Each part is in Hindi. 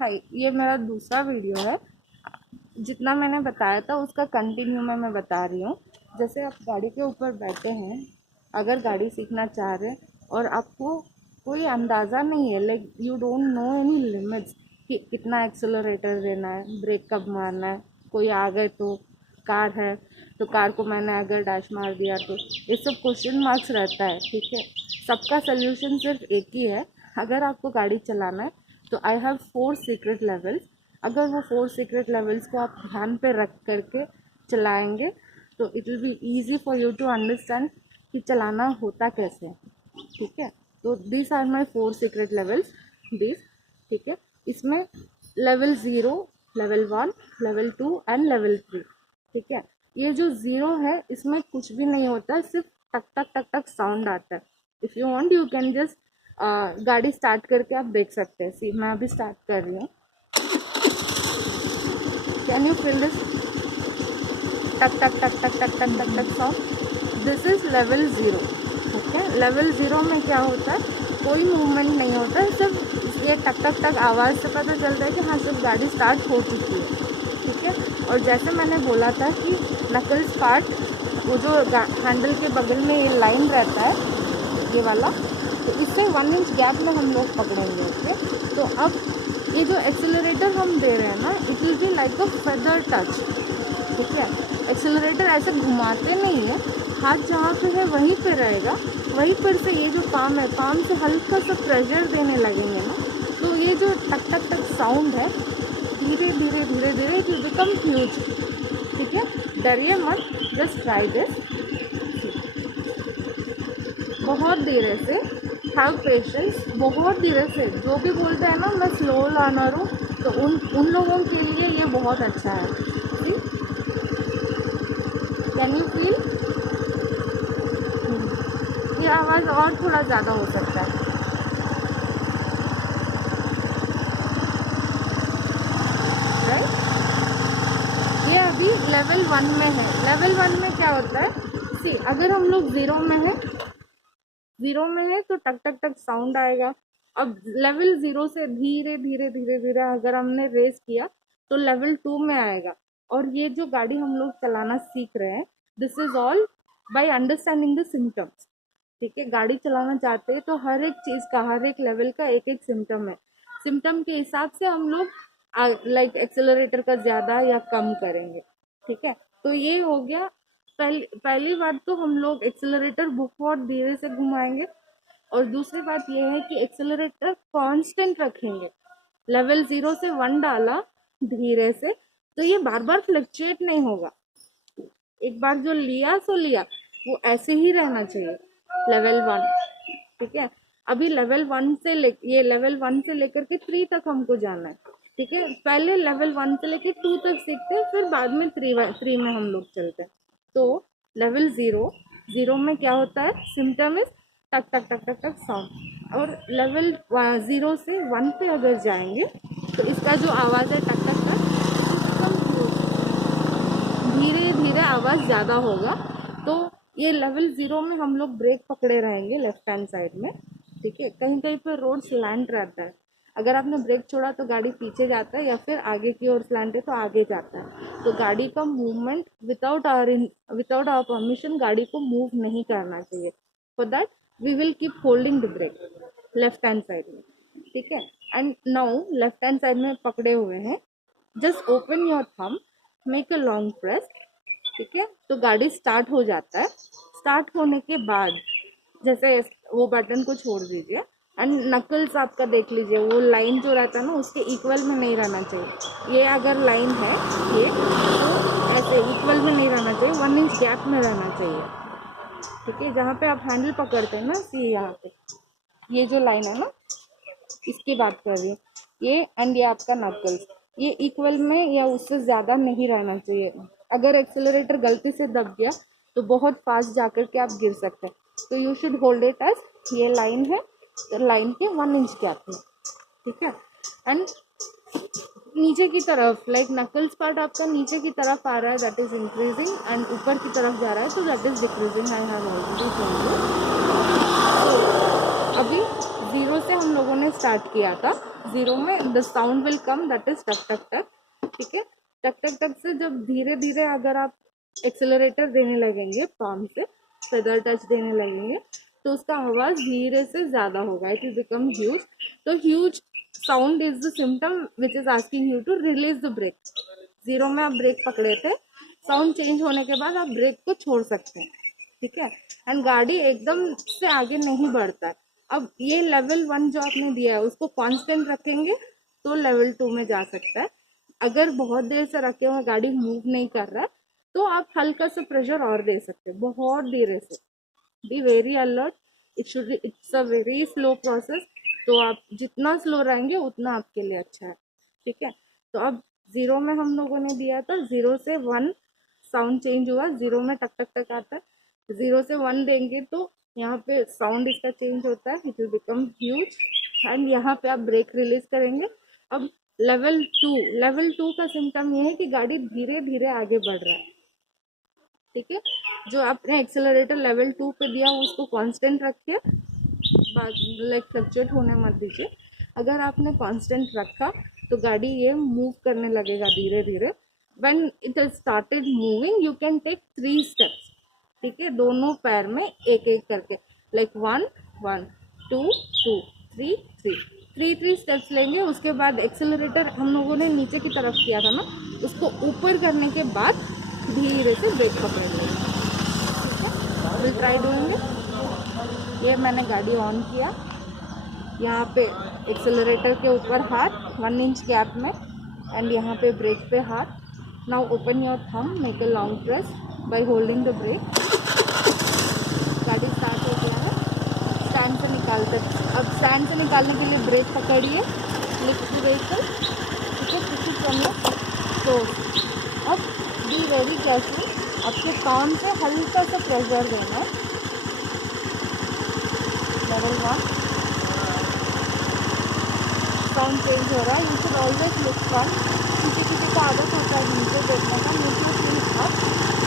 हाय, ये मेरा दूसरा वीडियो है। जितना मैंने बताया था उसका कंटिन्यू मैं बता रही हूँ। जैसे आप गाड़ी के ऊपर बैठे हैं, अगर गाड़ी सीखना चाह रहे हैं और आपको कोई अंदाज़ा नहीं है, like you don't know any limits कि कितना एक्सेलरेटर देना है, ब्रेक कब मारना है। कोई आ गए तो कार है तो कार को मैंने अगर डैश मार दिया तो ये सब क्वेश्चन मार्क्स रहता है। ठीक है, सबका सल्यूशन सिर्फ एक ही है। अगर आपको गाड़ी चलाना है तो आई हैव 4 सीक्रेट लेवल्स। अगर वो 4 सीक्रेट लेवल्स को आप ध्यान पे रख करके चलाएंगे तो it will be easy for you to understand कि चलाना होता कैसे है। ठीक है, तो this are my 4 secret levels this. ठीक है, इसमें level 0, level 1, level 2 and level 3। ठीक है, ये जो 0 है इसमें कुछ भी नहीं होता है, सिर्फ टक टक टक टक साउंड आता है। If you want you can just गाड़ी स्टार्ट करके आप देख सकते हैं। सी, मैं अभी स्टार्ट कर रही हूँ। कैन यू फील दिस टक टक टक टक टक टक टक टक साउंड? This is level 0। ठीक है, लेवल 0 में क्या होता है, कोई मूवमेंट नहीं होता है, सिर्फ ये टक टक टक आवाज़ से पता चलता है कि हाँ सिर्फ गाड़ी स्टार्ट हो चुकी है। ठीक है, और जैसे मैंने बोला था कि नकल्स पार्ट, वो जो हैंडल के बगल में ये लाइन रहता है, ये वाला, तो इससे 1 इंच गैप में हम लोग पकड़ेंगे। ओके, तो अब ये जो एक्सेलरेटर हम दे रहे हैं ना, it will be like a feather touch. ठीक है, एक्सेलरेटर ऐसे घुमाते नहीं है, हाथ जहाँ पे है वहीं पे रहेगा, वहीं पर से ये जो पाम है, पाम से हल्का सा प्रेशर देने लगेंगे ना, तो ये जो टक टक टक साउंड है, धीरे धीरे धीरे धीरे इट विल बिकम ह्यूज। ठीक है, डरिए मत, जस्ट ट्राई दिस। बहुत धीरे से, हैव पेशेंस। बहुत धीरे से, जो भी बोलते हैं ना मैं स्लो लर्नर हूँ, तो उन लोगों के लिए ये बहुत अच्छा है। सी, कैन यू फील? ये आवाज़ और थोड़ा ज़्यादा हो सकता है, राइट? ये अभी लेवल 1 में है। लेवल 1 में क्या होता है, सी, अगर हम लोग 0 में है तो टक टक टक साउंड आएगा। अब लेवल 0 से धीरे धीरे धीरे धीरे अगर हमने रेस किया तो लेवल 2 में आएगा। और ये जो गाड़ी हम लोग चलाना सीख रहे हैं, this is all by understanding the symptoms. ठीक है, गाड़ी चलाना चाहते हैं तो हर एक चीज़ का, हर एक लेवल का एक एक सिम्टम है। सिम्टम के हिसाब से हम लोग लाइक एक्सेलरेटर का ज़्यादा या कम करेंगे। ठीक है, तो ये हो गया। पहली बात तो हम लोग एक्सेलरेटर बहुत धीरे से घुमाएंगे, और दूसरी बात ये है कि एक्सेलरेटर कांस्टेंट रखेंगे। लेवल 0 से 1 डाला धीरे से, तो ये बार बार फ्लक्चुएट नहीं होगा। एक बार जो लिया सो लिया, वो ऐसे ही रहना चाहिए। लेवल 1। ठीक है, अभी लेवल 1 से ये लेवल 1 से लेकर के 3 तक हमको जाना है। ठीक है, पहले लेवल 1 से लेकर 2 तक सीखते हैं, फिर बाद में 3 में हम लोग चलते हैं। तो लेवल 0 में क्या होता है, सिम्टम इज टक टक टक टक टक साउंड। और लेवल 0 से 1 पे अगर जाएंगे तो इसका जो आवाज़ है टक टक टक, धीरे धीरे आवाज़ ज़्यादा होगा। तो ये लेवल 0 में हम लोग ब्रेक पकड़े रहेंगे लेफ्ट हैंड साइड में। ठीक है, कहीं कहीं पर रोड स्लैंट रहता है, अगर आपने ब्रेक छोड़ा तो गाड़ी पीछे जाता है, या फिर आगे की ओर स्लैंट है तो आगे जाता है। तो गाड़ी का मूवमेंट विदाउट आवर परमिशन गाड़ी को मूव नहीं करना चाहिए। For that we will keep holding the brake left hand side में। ठीक है, and now left hand side में पकड़े हुए हैं, just open your thumb, make a long press. ठीक है, तो गाड़ी स्टार्ट हो जाता है। स्टार्ट होने के बाद जैसे वो बटन को छोड़ दीजिए, एंड नकल्स आपका देख लीजिए, वो लाइन जो रहता है ना उसके इक्वल में नहीं रहना चाहिए। ये अगर लाइन है ये, तो ऐसे इक्वल में नहीं रहना चाहिए, 1 इंच गैप में रहना चाहिए। ठीक है, जहाँ पे आप हैंडल पकड़ते हैं ना, सी यहाँ पे ये जो लाइन है ना, इसकी बात कर रही हूँ, ये एंड ये आपका नकल्स, ये इक्वल में या उससे ज़्यादा नहीं रहना चाहिए। अगर एक्सेलरेटर गलती से दब गया तो बहुत फास्ट जाकर के आप गिर सकते हैं। तो you should hold it as ये लाइन है, तो लाइन के 1 इंच गैप में। ठीक है, एंड नीचे की तरफ, लाइक नकल्स पार्ट आपका नीचे की तरफ आ रहा है, दैट इज इंक्रीजिंग, एंड ऊपर की तरफ जा रहा है तो that is decreasing. I have already told you. अभी 0 से हम लोगों ने स्टार्ट किया था, जीरो में the sound will come, that is टक टक टक। ठीक है, टक टक टक से जब धीरे धीरे अगर आप एक्सेलरेटर देने लगेंगे, पाम से फेदर टच देने लगेंगे, तो उसका आवाज धीरे से ज्यादा होगा, इट विल बिकम ह्यूज। तो huge sound is the symptom which is asking you to release the brake. Zero में आप ब्रेक पकड़े थे, साउंड चेंज होने के बाद आप ब्रेक को छोड़ सकते हैं। ठीक है, एंड गाड़ी एकदम से आगे नहीं बढ़ता है। अब ये लेवल 1 जो आपने दिया है उसको कांस्टेंट रखेंगे तो लेवल 2 में जा सकता है। अगर बहुत देर से रखे हुए गाड़ी मूव नहीं कर रहा है तो आप हल्का सा प्रेशर और दे सकते हैं, बहुत धीरे से। Be very alert, it's a very slow process. तो आप जितना स्लो रहेंगे उतना आपके लिए अच्छा है। ठीक है, तो अब जीरो में हम लोगों ने दिया था, 0 से 1 साउंड चेंज हुआ, जीरो में टक टक टक आता है, 0 से 1 देंगे तो यहाँ पे साउंड इसका चेंज होता है, it will become huge, and यहाँ पे आप ब्रेक रिलीज करेंगे। अब लेवल टू का सिम्टम ये है कि गाड़ी धीरे धीरे आगे बढ़ रहा है। ठीक है, जो आपने एक्सेलरेटर लेवल 2 पे दिया उसको कांस्टेंट रखिए, लाइक फ्लक्चुएट होने मत दीजिए। अगर आपने कांस्टेंट रखा तो गाड़ी ये मूव करने लगेगा धीरे धीरे। When it started moving you can take 3 steps. ठीक है, दोनों पैर में एक एक करके, लाइक 1 1 2 2 3 3 3 स्टेप्स लेंगे। उसके बाद एक्सेलरेटर हम लोगों ने नीचे की तरफ किया था ना, उसको ऊपर करने के बाद धीरे से ब्रेक पकड़ेंगे। ठीक है, विल ट्राई डूइंग इट। ये मैंने गाड़ी ऑन किया, यहाँ पे एक्सेलरेटर के ऊपर हाथ 1 इंच गैप में, एंड यहाँ पे ब्रेक पे हाथ। Now open your thumb, make a long press by holding the brake. गाड़ी स्टार्ट हो गया है, स्टैंड से निकालते। अब स्टैंड से निकालने के लिए ब्रेक पकड़िए, लिफ्ट द व्हीकल। ठीक है, किसी समय तो अब बी वेरी केयरफुल, आपको कान से हल्का सा प्रेशर देना है। लेवल 1 साउंड चेंज हो रहा है, you should always look one. किसी किसी को आदत होता है नीचे देखने का, नीचे feel up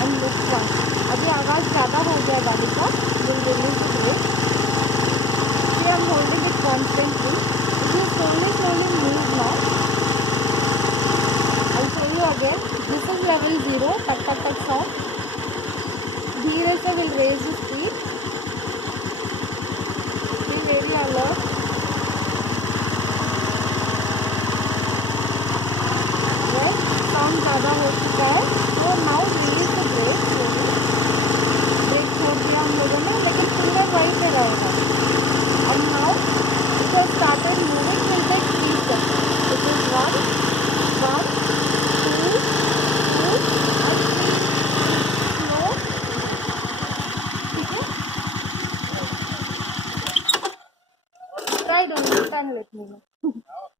and look one. अभी आवाज़ ज़्यादा हो गया गाड़ी का, will release brake. I am holding it constantly, it will slowly move now. I'll show you again. This is level 0, tak tak tak sound. धीरे से will raise the speed. Be very alert. Right? Sound ज़्यादा हो चुका है, तो now release the brake slowly. Brake छोड़ दिया हम लोगों ने, लेकिन फिंगर वहीं पे रहेगा। अब now it has started moving, we'll take 3 steps. It is 1 1 2 2 and 3 slow। ठीक है, try doing it and let me know।